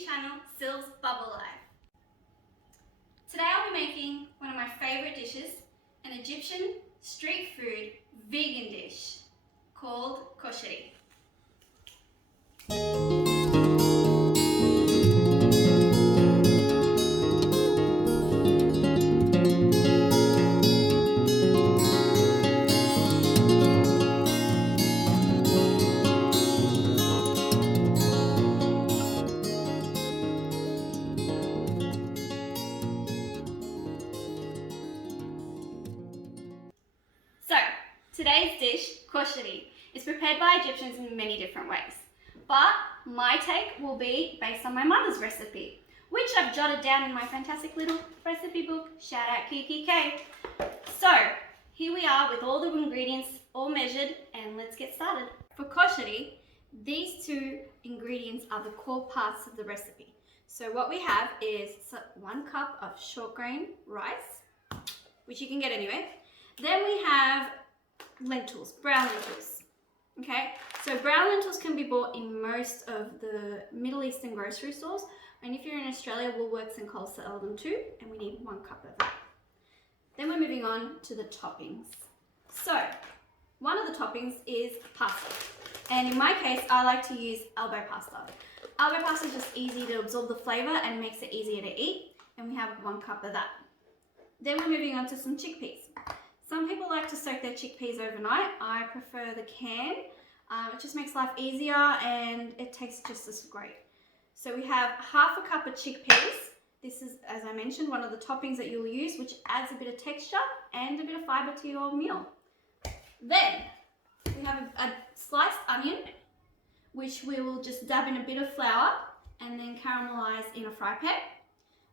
beauty channel, Sylv's Bubble Life. Today I'll be making one of my favourite dishes, an Egyptian street food vegan dish called Koshari. So, today's dish, koshari, is prepared by Egyptians in many different ways. But my take will be based on my mother's recipe, which I've jotted down in my fantastic little recipe book. Shout out Kiki K. So, here we are with all the ingredients all measured, and let's get started. For koshari, these two ingredients are the core parts of the recipe. So what we have is 1 cup of short grain rice, which you can get anywhere. Then we have lentils, brown lentils, okay? So brown lentils can be bought in most of the Middle Eastern grocery stores, and if you're in Australia, Woolworths and Coles sell them too, and we need 1 cup of that. Then we're moving on to the toppings. So one of the toppings is pasta, and in my case, I like to use elbow pasta. Elbow pasta is just easy to absorb the flavour and makes it easier to eat, and we have 1 cup of that. Then we're moving on to some chickpeas. Some people like to soak their chickpeas overnight. I prefer the can. It just makes life easier and it tastes just as great. So we have 1/2 cup of chickpeas. This is, as I mentioned, one of the toppings that you'll use, which adds a bit of texture and a bit of fibre to your meal. Then we have a sliced onion, which we will just dab in a bit of flour and then caramelise in a fry pan,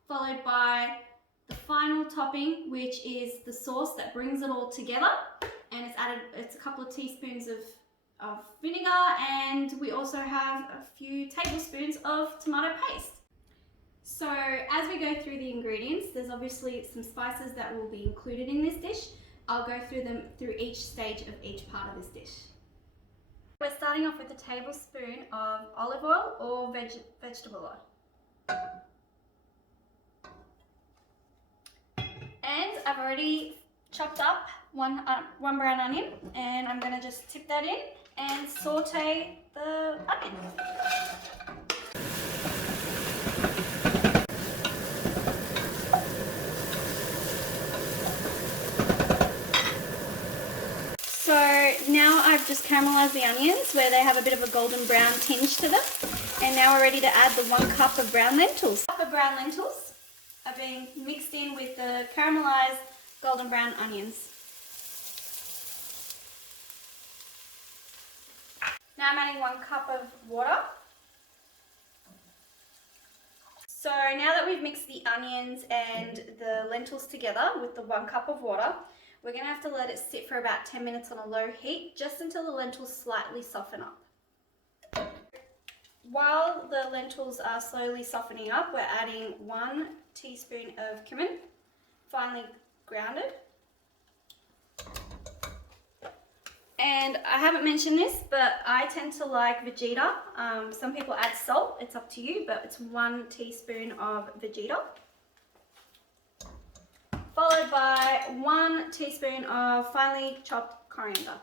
followed by the final topping, which is the sauce that brings it all together, and it's a couple of teaspoons of vinegar, and we also have a few tablespoons of tomato paste. So as we go through the ingredients, there's obviously some spices that will be included in this dish. I'll go through them through each stage of each part of this dish. We're starting off with a tablespoon of olive oil or vegetable oil. And I've already chopped up one brown onion, and I'm going to just tip that in and saute the onion. So now I've just caramelized the onions where they have a bit of a golden brown tinge to them, and now we're ready to add the 1 cup of brown lentils. A cup of brown lentils are being mixed in with the caramelized golden brown onions. Now I'm adding 1 cup of water. So now that we've mixed the onions and the lentils together with the 1 cup of water, we're going to have to let it sit for about 10 minutes on a low heat, just until the lentils slightly soften up. While the lentils are slowly softening up, we're adding 1 teaspoon of cumin, finely grounded. And I haven't mentioned this, but I tend to like Vegeta. Some people add salt, it's up to you, but it's 1 teaspoon of Vegeta. Followed by 1 teaspoon of finely chopped coriander.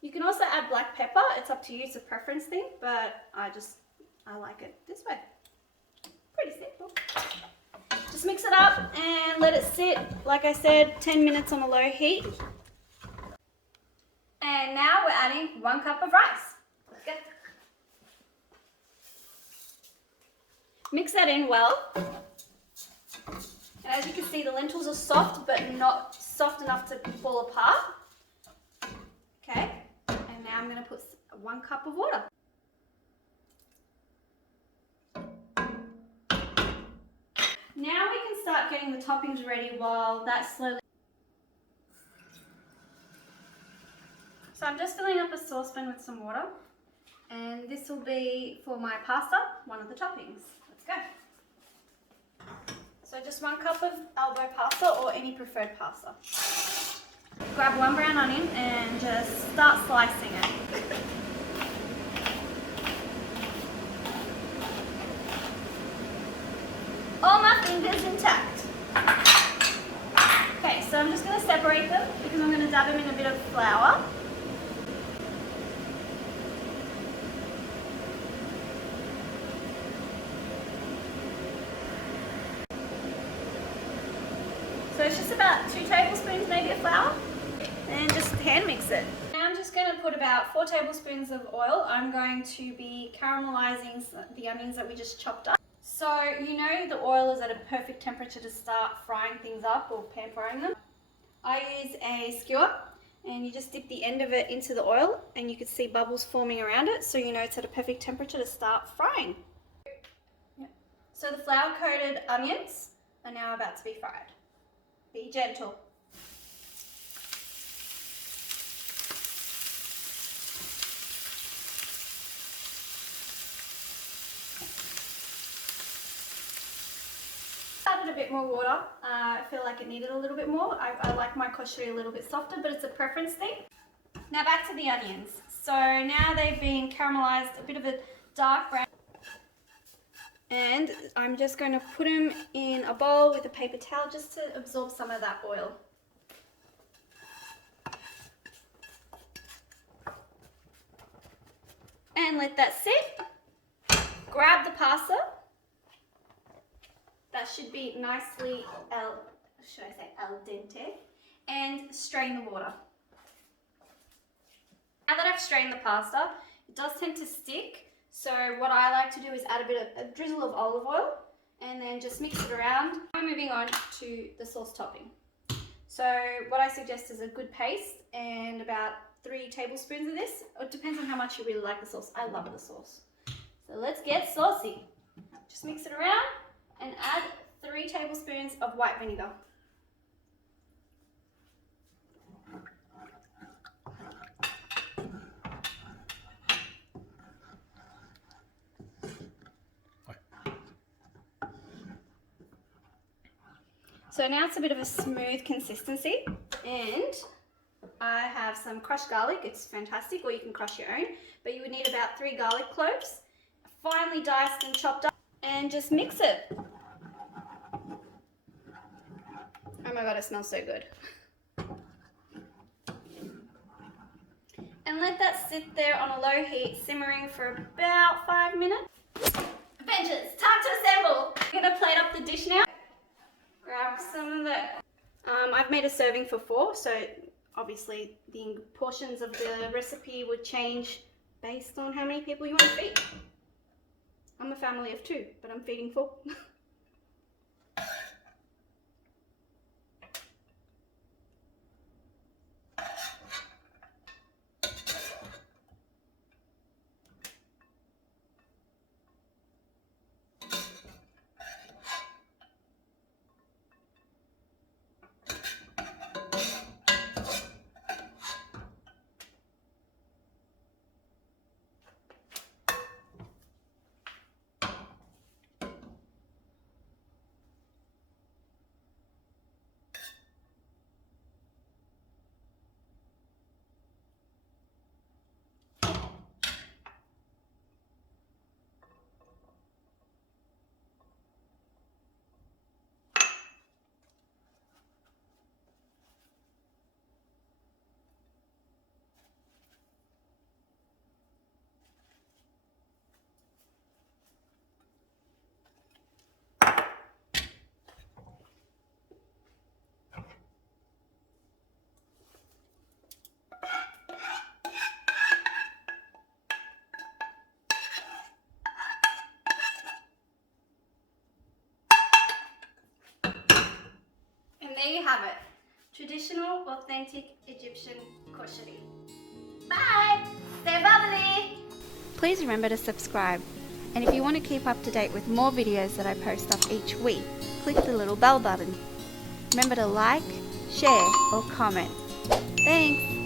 You can also add black pepper, it's up to you, it's a preference thing, but I like it this way. Pretty simple. Just mix it up and let it sit, like I said, 10 minutes on a low heat. And now we're adding 1 cup of rice. Let's go. Mix that in well. And as you can see, the lentils are soft, but not soft enough to fall apart. Okay, and now I'm going to put 1 cup of water. Now we can start getting the toppings ready while that's slowly... So I'm just filling up a saucepan with some water, and this will be for my pasta, one of the toppings. Let's go. So just 1 cup of elbow pasta or any preferred pasta. Grab 1 brown onion and just start slicing it. fingers intact. Okay, so I'm just going to separate them because I'm going to dab them in a bit of flour. So it's just about 2 tablespoons maybe of flour, and just hand mix it. Now I'm just going to put about 4 tablespoons of oil. I'm going to be caramelizing the onions that we just chopped up. So you know the oil is at a perfect temperature to start frying things up or pan frying them. I use a skewer, and you just dip the end of it into the oil and you can see bubbles forming around it, so you know it's at a perfect temperature to start frying. So the flour coated onions are now about to be fried. Be gentle. Added a bit more water. I feel like it needed a little bit more. I like my koshari a little bit softer, but it's a preference thing. Now back to the onions. So now they've been caramelized, a bit of a dark brown. And I'm just going to put them in a bowl with a paper towel just to absorb some of that oil. And let that sit. Grab the pasta. That should be nicely al dente. And strain the water. Now that I've strained the pasta, it does tend to stick. So what I like to do is add a drizzle of olive oil and then just mix it around. I'm moving on to the sauce topping. So what I suggest is a good paste and about 3 tablespoons of this. It depends on how much you really like the sauce. I love the sauce. So let's get saucy. Just mix it around and add 3 tablespoons of white vinegar. So now it's a bit of a smooth consistency, and I have some crushed garlic. It's fantastic, or you can crush your own, but you would need about 3 garlic cloves, finely diced and chopped up, and just mix it. Oh my god, it smells so good. And let that sit there on a low heat, simmering for about 5 minutes. Avengers, time to assemble! I'm gonna plate up the dish now. Grab some of that. I've made a serving for 4, so obviously the portions of the recipe would change based on how many people you want to feed. I'm a family of 2, but I'm feeding 4. There you have it. Traditional, authentic Egyptian koshari. Bye! Stay bubbly! Please remember to subscribe. And if you want to keep up to date with more videos that I post up each week, click the little bell button. Remember to like, share or comment. Thanks!